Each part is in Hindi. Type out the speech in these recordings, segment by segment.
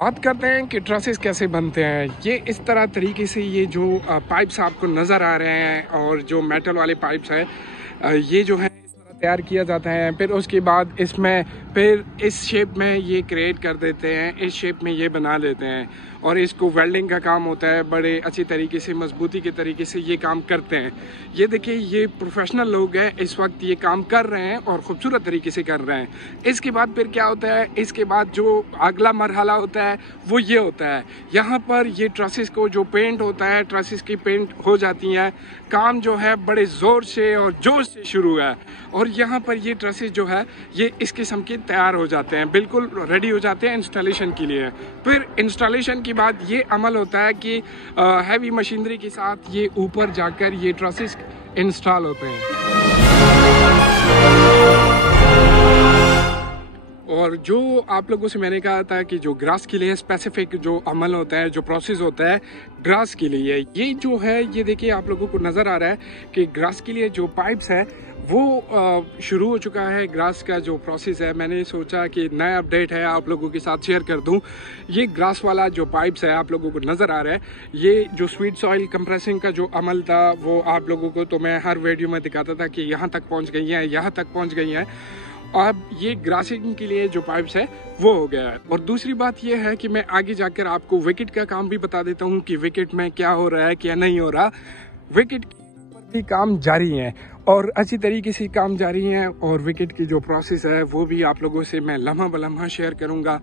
बात करते हैं कि ट्रसेस कैसे बनते हैं। ये इस तरह तरीके से ये जो पाइप्स आपको नज़र आ रहे हैं और जो मेटल वाले पाइप्स हैं ये जो है इस तरह तैयार किया जाता है। फिर उसके बाद इसमें फिर इस शेप में ये क्रिएट कर देते हैं, इस शेप में ये बना लेते हैं और इसको वेल्डिंग का काम होता है। बड़े अच्छी तरीके से मजबूती के तरीके से ये काम करते हैं। ये देखिए ये प्रोफेशनल लोग हैं, इस वक्त ये काम कर रहे हैं और ख़ूबसूरत तरीके से कर रहे हैं। इसके बाद फिर क्या होता है, इसके बाद जो अगला मरहला होता है वो ये होता है, यहाँ पर ये ट्रसेस को जो पेंट होता है, ट्रसेस की पेंट हो जाती हैं। काम जो है बड़े ज़ोर से और जोश से शुरू है और यहाँ पर ये ट्रसेस जो है ये इस किस्म के तैयार हो जाते हैं, बिल्कुल रेडी हो जाते हैं इंस्टॉलेशन के लिए। फिर इंस्टॉलेशन के बाद ये अमल होता है कि हैवी मशीनरी के साथ ये ऊपर जाकर ये ट्रसेस इंस्टॉल होते हैं। और जो आप लोगों से मैंने कहा था कि जो ग्रास के लिए स्पेसिफिक जो अमल होता है, जो प्रोसेस होता है ग्रास के लिए, ये जो है ये देखिए आप लोगों को नज़र आ रहा है कि ग्रास के लिए जो पाइप्स है वो शुरू हो चुका है। ग्रास का जो प्रोसेस है, मैंने सोचा कि नया अपडेट है आप लोगों के साथ शेयर कर दूं। ये ग्रास वाला जो पाइप्स है आप लोगों को नज़र आ रहा है, ये जो स्वीट सॉइल कंप्रेसिंग का जो अमल था वो आप लोगों को तो मैं हर वीडियो में दिखाता था कि यहाँ तक पहुँच गई हैं, यहाँ तक पहुँच गई हैं। अब ये ग्रासिंग के लिए जो पाइप्स है वो हो गया है। और दूसरी बात ये है कि मैं आगे जाकर आपको विकेट का काम भी बता देता हूँ कि विकेट में क्या हो रहा है क्या नहीं हो रहा। विकेट पर भी काम जारी है और अच्छी तरीके से काम जारी है और विकेट की जो प्रोसेस है वो भी आप लोगों से मैं लम्हा बलम्हा शेयर करूँगा।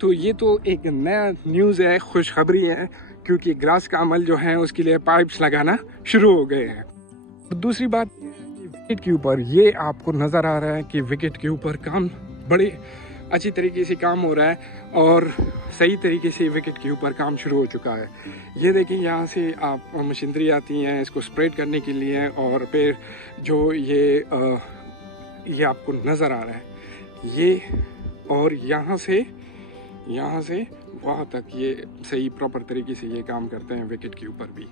तो ये तो एक नया न्यूज़ है, खुशखबरी है, क्योंकि ग्रास का अमल जो है उसके लिए पाइप्स लगाना शुरू हो गए हैं। दूसरी बात विकेट के ऊपर ये आपको नज़र आ रहा है कि विकेट के ऊपर काम बड़े अच्छी तरीके से काम हो रहा है और सही तरीके से विकेट के ऊपर काम शुरू हो चुका है। ये देखिए यहाँ से आप मशीनरी आती हैं इसको स्प्रेड करने के लिए और फिर जो ये आपको नज़र आ रहा है ये, और यहाँ से वहाँ तक ये सही प्रॉपर तरीके से ये काम करते हैं विकेट के ऊपर भी।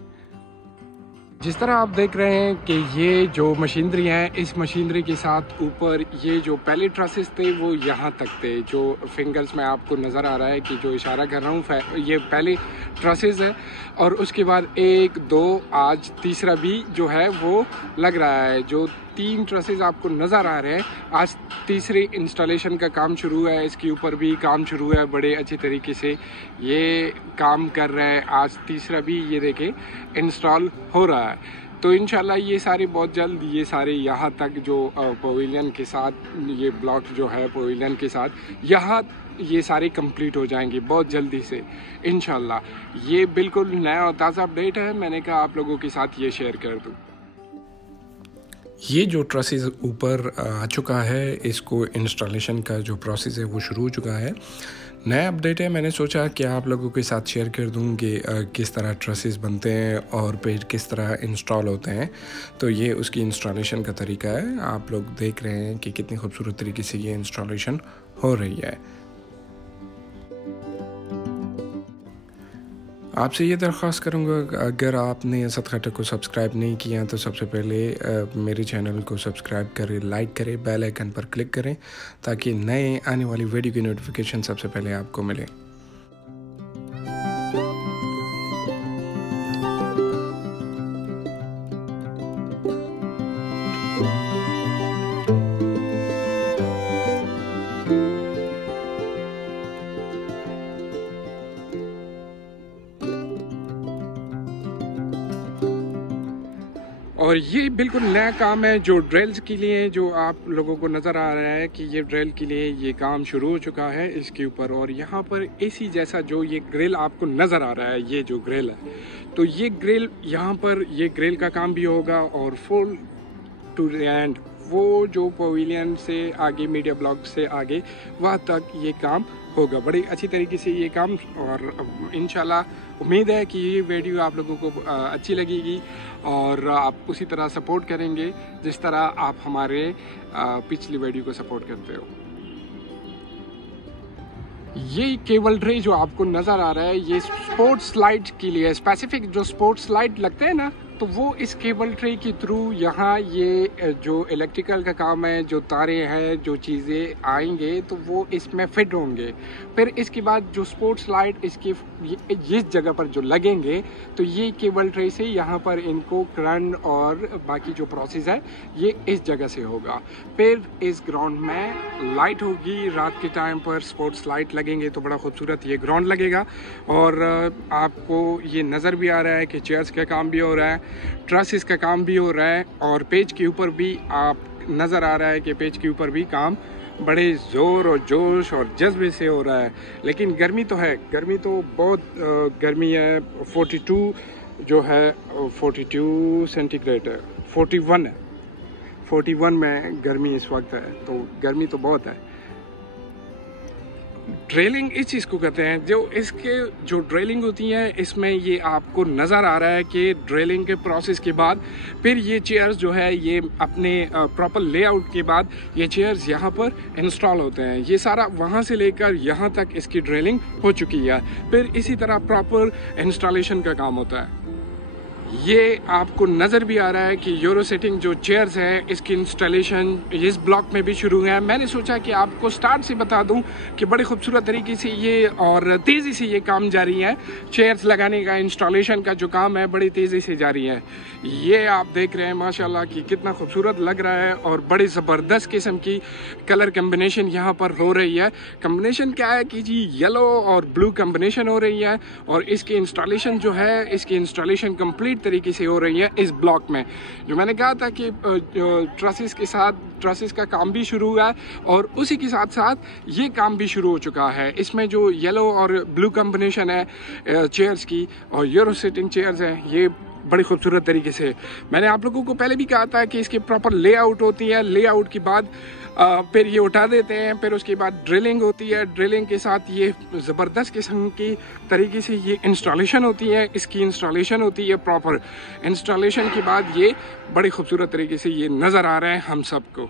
जिस तरह आप देख रहे हैं कि ये जो मशीनरी है, इस मशीनरी के साथ ऊपर ये जो पहले ट्रसेस थे वो यहाँ तक थे। जो फिंगर्स में आपको नज़र आ रहा है कि जो इशारा कर रहा हूँ ये पहले ट्रसेस है और उसके बाद 1 2 आज तीसरा भी जो है वो लग रहा है। जो 3 ट्रसेस आपको नज़र आ रहे हैं, आज तीसरे इंस्टॉलेशन का काम शुरू है, इसके ऊपर भी काम शुरू है। बड़े अच्छे तरीके से ये काम कर रहे हैं, आज तीसरा भी ये देखें इंस्टॉल हो रहा है। तो इंशाल्लाह ये सारे बहुत जल्द ये सारे यहाँ तक जो पवेलियन के साथ ये ब्लॉक जो है पवेलियन के साथ यहाँ ये सारे कंप्लीट हो जाएंगे बहुत जल्दी से इंशाल्लाह। ये बिल्कुल नया और ताज़ा अपडेट है, मैंने कहा आप लोगों के साथ ये शेयर कर दूँ। ये जो ट्रसेस ऊपर आ चुका है, इसको इंस्टॉलेशन का जो प्रोसेस है वो शुरू हो चुका है। नया अपडेट है, मैंने सोचा कि आप लोगों के साथ शेयर कर दूं कि किस तरह ट्रसेस बनते हैं और फिर किस तरह इंस्टॉल होते हैं। तो ये उसकी इंस्टॉलेशन का तरीका है। आप लोग देख रहे हैं कि कितनी खूबसूरत तरीके से ये इंस्टॉलेशन हो रही है। आपसे ये दरख्वास्त करूँगा, अगर आपने असद खट्टर को सब्सक्राइब नहीं किया तो सबसे पहले मेरे चैनल को सब्सक्राइब करें, लाइक करें, बेल आइकन पर क्लिक करें ताकि नए आने वाली वीडियो की नोटिफिकेशन सबसे पहले आपको मिले। और ये बिल्कुल नया काम है जो ड्रिल्स के लिए, जो आप लोगों को नज़र आ रहा है कि ये ड्रिल के लिए ये काम शुरू हो चुका है इसके ऊपर। और यहाँ पर एसी जैसा जो ये ग्रिल आपको नज़र आ रहा है, ये जो ग्रिल है, तो ये ग्रिल यहाँ पर ये ग्रिल का काम भी होगा और फुल टू द एंड वो जो पवेलियन से आगे मीडिया ब्लॉक से आगे वहाँ तक ये काम होगा बड़ी अच्छी तरीके से ये काम। और इंशाल्लाह उम्मीद है कि ये वीडियो आप लोगों को अच्छी लगेगी और आप उसी तरह सपोर्ट करेंगे जिस तरह आप हमारे पिछली वीडियो को सपोर्ट करते हो। ये केबल ट्रे जो आपको नज़र आ रहा है ये स्पोर्ट्स स्लाइड के लिए स्पेसिफिक, जो स्पोर्ट्स स्लाइड लगते हैं ना, तो तो वो इस केबल ट्रे के थ्रू यहाँ ये जो इलेक्ट्रिकल का काम है, जो तारे हैं, जो चीज़ें आएंगे तो वो इसमें फिट होंगे। फिर इसके बाद जो स्पोर्ट्स लाइट इसकी इस जगह पर जो लगेंगे तो ये केबल ट्रे से यहाँ पर इनको करंट और बाकी जो प्रोसेस है ये इस जगह से होगा। फिर इस ग्राउंड में लाइट होगी, रात के टाइम पर स्पोर्ट्स लाइट लगेंगे तो बड़ा खूबसूरत ये ग्राउंड लगेगा। और आपको ये नज़र भी आ रहा है कि चेयर्स का काम भी हो रहा है, ट्रसेस का काम भी हो रहा है और पेज के ऊपर भी आप नज़र आ रहा है कि पेज के ऊपर भी काम बड़े ज़ोर और जोश और जज्बे से हो रहा है। लेकिन गर्मी तो है, गर्मी तो बहुत गर्मी है। 42 जो है 42 सेंटीग्रेड है, 41 है, 41 में गर्मी इस वक्त है, तो गर्मी तो बहुत है। ड्रिलिंग इस चीज़ को कहते हैं, जो इसके जो ड्रिलिंग होती है इसमें ये आपको नज़र आ रहा है कि ड्रिलिंग के प्रोसेस के बाद फिर ये चेयर्स जो है ये अपने प्रॉपर लेआउट के बाद ये चेयर्स यहाँ पर इंस्टॉल होते हैं। ये सारा वहाँ से लेकर यहाँ तक इसकी ड्रिलिंग हो चुकी है। फिर इसी तरह प्रॉपर इंस्टॉलेशन का काम होता है। ये आपको नज़र भी आ रहा है कि यूरो सेटिंग जो चेयर्स है इसकी इंस्टॉलेशन इस ब्लॉक में भी शुरू है। मैंने सोचा कि आपको स्टार्ट से बता दूं कि बड़े खूबसूरत तरीके से ये और तेज़ी से ये काम जारी है। चेयर्स लगाने का, इंस्टॉलेशन का जो काम है बड़ी तेज़ी से जारी है। ये आप देख रहे हैं माशाल्लाह कि कितना खूबसूरत लग रहा है और बड़ी ज़बरदस्त किस्म की कलर कम्बिनेशन यहाँ पर हो रही है। कम्बिनेशन क्या है कि जी येलो और ब्लू कम्बिनेशन हो रही है और इसकी इंस्टॉलेशन जो है इसकी इंस्टॉलेशन कंप्लीट तरीके से हो रही है इस ब्लॉक में। जो मैंने कहा था कि ट्रसेस के साथ ट्रसेस का काम भी शुरू हुआ है और उसी के साथ साथ ये काम भी शुरू हो चुका है। इसमें जो येलो और ब्लू कॉम्बिनेशन है चेयर्स की और यूरो सिटिंग चेयर्स हैं ये बड़ी खूबसूरत तरीके से, मैंने आप लोगों को पहले भी कहा था कि इसकी प्रॉपर लेआउट होती है। लेआउट के बाद फिर ये उठा देते हैं, फिर उसके बाद ड्रिलिंग होती है। ड्रिलिंग के साथ ये ज़बरदस्त किस्म की तरीके से ये इंस्टॉलेशन होती है। इसकी इंस्टॉलेशन होती है प्रॉपर। इंस्टॉलेशन के बाद ये बड़ी खूबसूरत तरीके से ये नज़र आ रहा है हम सबको।